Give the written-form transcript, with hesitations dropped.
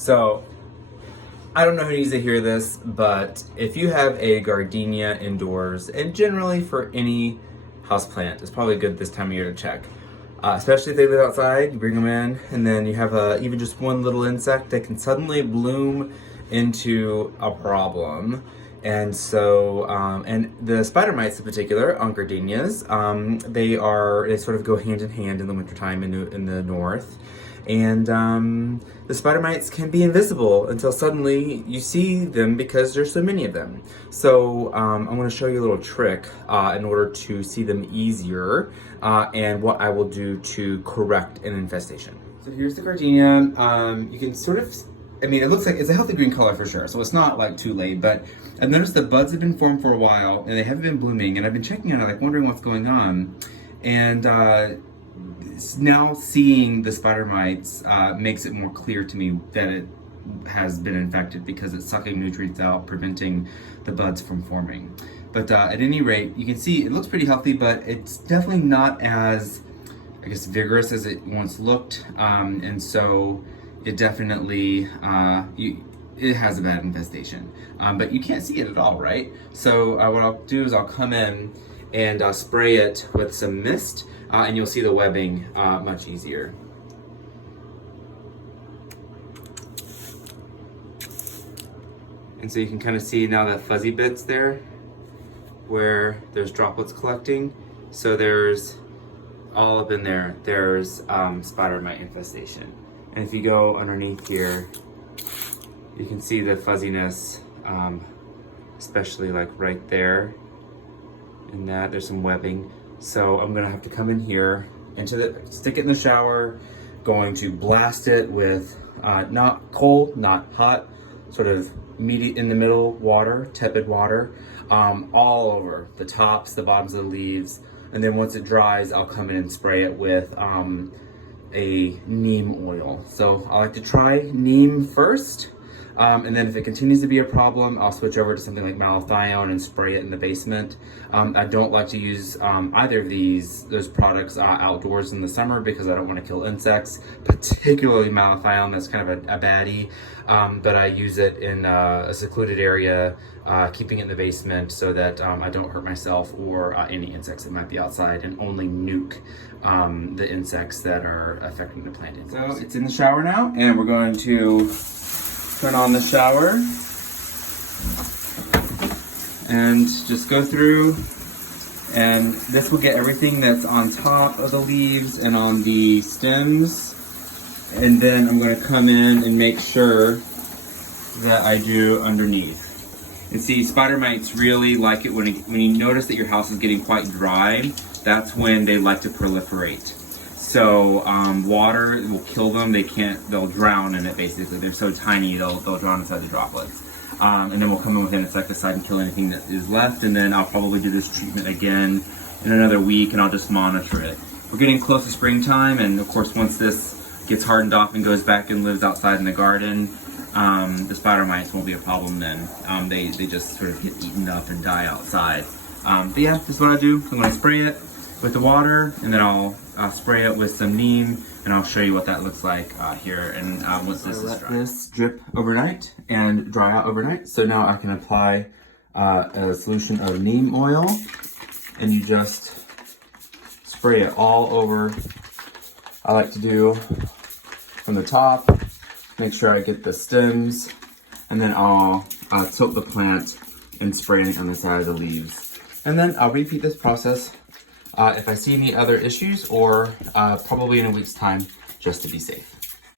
So, I don't know who needs to hear this, but if you have a gardenia indoors, and generally for any houseplant, it's probably good this time of year to check. Especially if they live outside, you bring them in, and then you have even just one little insect that can suddenly bloom into a problem. And so, and the spider mites in particular on gardenias, they sort of go hand in hand in the wintertime in the north. And the spider mites can be invisible until suddenly you see them because there's so many of them. So I'm going to show you a little trick in order to see them easier and what I will do to correct an infestation. So here's the gardenia. You can sort of, I mean, it looks like it's a healthy green color for sure, so it's not like too late, but I've noticed the buds have been formed for a while and they haven't been blooming, and I've been checking on it, like wondering what's going on. And now seeing the spider mites makes it more clear to me that it has been infected because it's sucking nutrients out, preventing the buds from forming. But at any rate, you can see it looks pretty healthy, but it's definitely not as, I guess, vigorous as it once looked. And so it definitely, it has a bad infestation. But you can't see it at all, right? So what I'll do is I'll come in and spray it with some mist, and you'll see the webbing much easier. And so you can kind of see now the fuzzy bits there where there's droplets collecting. So there's all up in there, there's spider mite infestation. And if you go underneath here, you can see the fuzziness, especially like right there. In that there's some webbing. So I'm gonna have to come in here stick it in the shower, going to blast it with not cold, not hot, sort of in the middle water, tepid water, all over the tops, the bottoms of the leaves. And then once it dries, I'll come in and spray it with a neem oil. So I like to try neem first. And then if it continues to be a problem, I'll switch over to something like malathion and spray it in the basement. I don't like to use either of those products outdoors in the summer because I don't want to kill insects, particularly malathion. That's kind of a baddie, but I use it in a secluded area, keeping it in the basement so that I don't hurt myself or any insects that might be outside, and only nuke the insects that are affecting the plant. So it's in the shower now, and we're going to turn on the shower and just go through, and this will get everything that's on top of the leaves and on the stems. And then I'm going to come in and make sure that I do underneath. And see, spider mites really like it when you notice that your house is getting quite dry. That's when they like to proliferate. So water will kill them. They'll drown in it basically. They're so tiny, they'll drown inside the droplets. And then we'll come in with an insecticide and kill anything that is left. And then I'll probably do this treatment again in another week, and I'll just monitor it. We're getting close to springtime, and of course once this gets hardened off and goes back and lives outside in the garden, the spider mites won't be a problem then. They just sort of get eaten up and die outside. But yeah, this is what I do. I'm gonna spray it with the water, and then I'll spray it with some neem, and I'll show you what that looks like here. And once this is dry, let this drip overnight and dry out overnight. So now I can apply a solution of neem oil, and you just spray it all over. I like to do from the top, make sure I get the stems, and then I'll tilt the plant and spray it on the side of the leaves. And then I'll repeat this process if I see any other issues, or probably in a week's time, just to be safe.